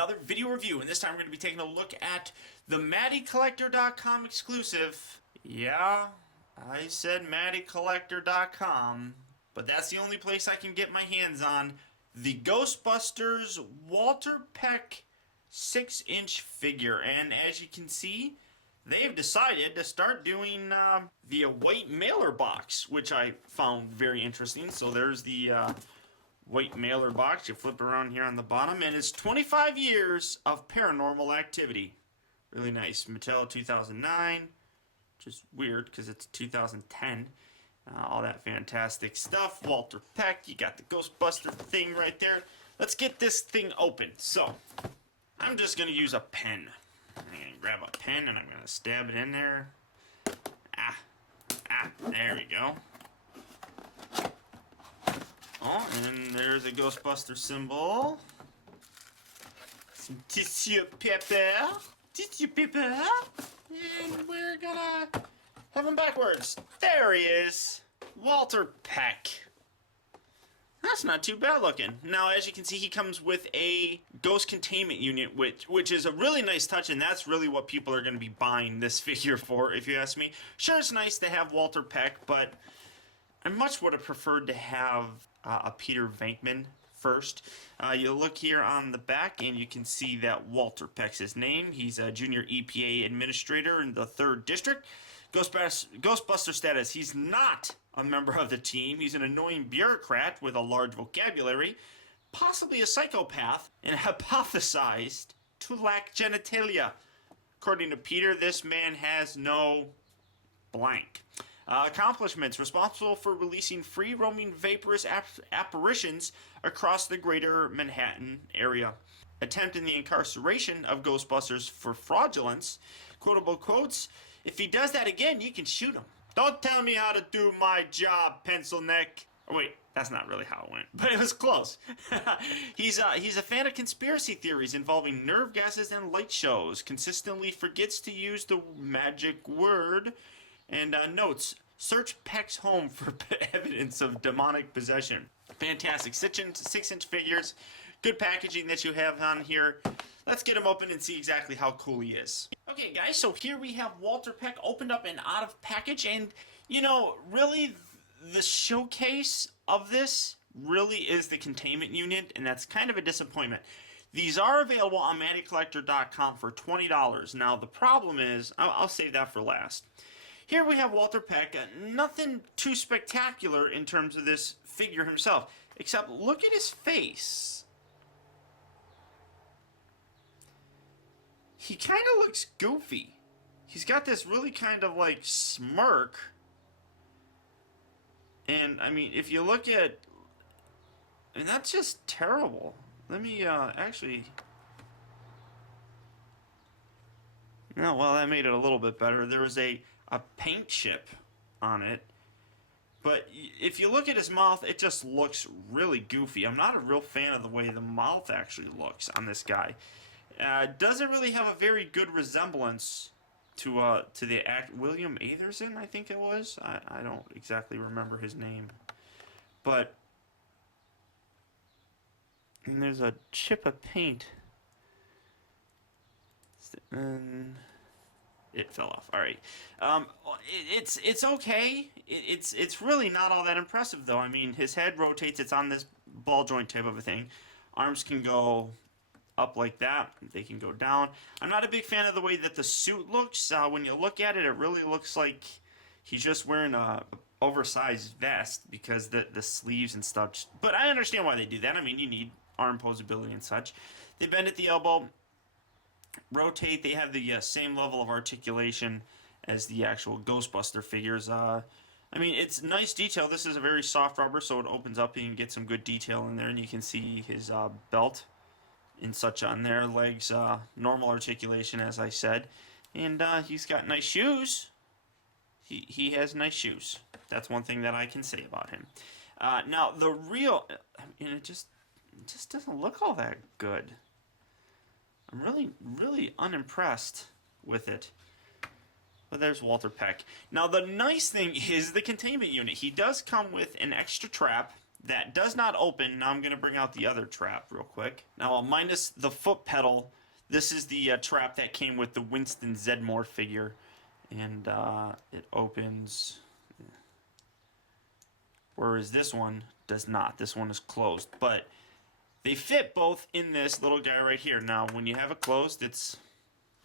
another video review, and this time we're going to be taking a look at the MattyCollector.com exclusive. Yeah, I said MattyCollector.com, but that's the only place I can get my hands on the Ghostbusters Walter Peck 6-inch figure. And as you can see, they've decided to start doing the white mailer box, which I found very interesting. So there's the white mailer box. You flip around here on the bottom, and it's 25 years of paranormal activity. Really nice. Mattel 2009. Just weird because it's 2010. All that fantastic stuff. Walter Peck. You got the Ghostbuster thing right there. Let's get this thing open. So, I'm just going to use a pen. I'm going to grab a pen and I'm going to stab it in there. There we go. Oh, and there's a Ghostbuster symbol. Some tissue paper. And we're gonna have him backwards. There he is. Walter Peck. That's not too bad looking. Now, as you can see, he comes with a ghost containment unit, which is a really nice touch, and that's really what people are going to be buying this figure for, if you ask me. Sure, it's nice to have Walter Peck, but I much would have preferred to have a Peter Venkman first. You look here on the back, and you can see that Walter Peck's his name. He's a junior EPA administrator in the 3rd District. Ghostbuster status, he's not a member of the team. He's an annoying bureaucrat with a large vocabulary, possibly a psychopath, and hypothesized to lack genitalia. According to Peter, this man has no blank. Accomplishments: responsible for releasing free-roaming vaporous apparitions across the greater Manhattan area. Attempting the incarceration of Ghostbusters for fraudulence. Quotable quotes: if he does that again, you can shoot him. Don't tell me how to do my job, pencil neck. Oh, wait, that's not really how it went, but it was close. He's a fan of conspiracy theories involving nerve gases and light shows. Consistently forgets to use the magic word. And notes: search Peck's home for evidence of demonic possession. Fantastic 6-inch figures. Good packaging that you have on here. Let's get him open and see exactly how cool he is. Okay, guys, so here we have Walter Peck opened up and out of package. And, you know, really the showcase of this really is the containment unit, and that's kind of a disappointment. These are available on MattyCollector.com for $20. Now, the problem is, I'll save that for last. Here we have Walter Peck. Nothing too spectacular in terms of this figure himself, except look at his face. He kind of looks goofy. He's got this really kind of like smirk. And I mean, if you look at, and that's just terrible. Let me actually. No, well, that made it a little bit better. There was a paint chip on it. But if you look at his mouth, it just looks really goofy. I'm not a real fan of the way the mouth actually looks on this guy. Doesn't really have a very good resemblance to the act William Atherson, I think it was. I don't exactly remember his name. But and there's a chip of paint. And it fell off. All right. It's okay. It's really not all that impressive, though. I mean, his head rotates. It's on this ball joint type of a thing. Arms can go up like that. They can go down. I'm not a big fan of the way that the suit looks. When you look at it, it really looks like he's just wearing a oversized vest because the sleeves and stuff. But I understand why they do that. I mean, you need arm posability and such. They bend at the elbow. Rotate. They have the same level of articulation as the actual Ghostbuster figures. I mean, it's nice detail. This is a very soft rubber, so it opens up and you can get some good detail in there. And you can see his belt and such on there. Legs, normal articulation, as I said. And he's got nice shoes. He has nice shoes. That's one thing that I can say about him. Now, the real, I mean, it just doesn't look all that good. I'm really unimpressed with it. But there's Walter Peck. Now, the nice thing is the containment unit. He does come with an extra trap that does not open. Now I'm going to bring out the other trap real quick. Now, minus the foot pedal, this is the trap that came with the Winston Zedmore figure. And it opens, whereas this one does not. This one is closed. But they fit both in this little guy right here. Now, when you have it closed, it's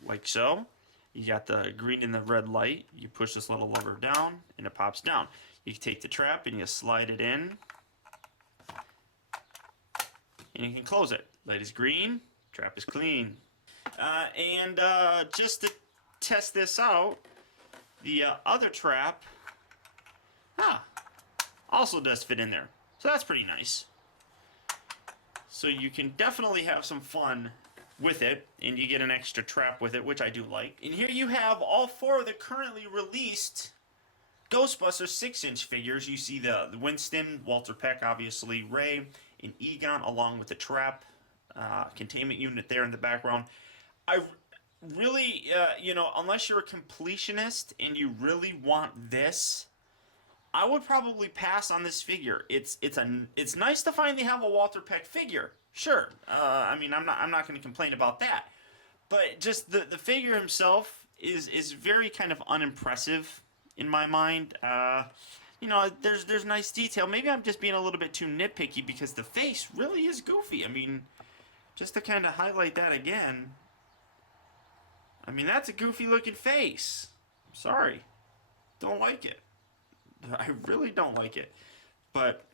like so. You got the green and the red light. You push this little lever down, and it pops down. You can take the trap and you slide it in, and you can close it. Light is green, trap is clean. Just to test this out, the other trap also does fit in there. So that's pretty nice. So you can definitely have some fun with it, and you get an extra trap with it, which I do like. And here you have all 4 of the currently released Ghostbusters 6-inch figures. You see the Winston, Walter Peck, obviously, Ray, and Egon, along with the trap containment unit there in the background. I really, unless you're a completionist and you really want this, I would probably pass on this figure. It's nice to finally have a Walter Peck figure. Sure. I mean, I'm not going to complain about that. But just the figure himself is very kind of unimpressive in my mind. There's nice detail. Maybe I'm just being a little bit too nitpicky because the face really is goofy. I mean, just to kind of highlight that again, I mean, that's a goofy looking face. I'm sorry. Don't like it. I really don't like it. But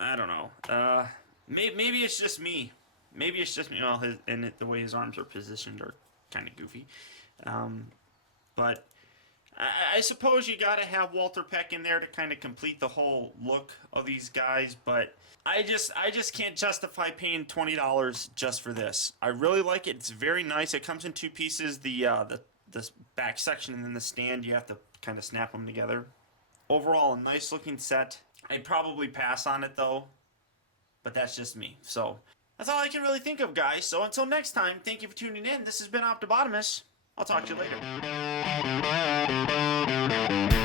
I don't know. Maybe it's just me. Maybe it's just me. Well, the way his arms are positioned are kind of goofy. But I suppose you got to have Walter Peck in there to kind of complete the whole look of these guys. But I just can't justify paying $20 just for this. I really like it. It's very nice. It comes in 2 pieces. The back section and then the stand, you have to kind of snap them together. Overall, a nice looking set. I'd probably pass on it though, but that's just me. So that's all I can really think of, guys. So until next time, thank you for tuning in. This has been Optibotimus. I'll talk to you later.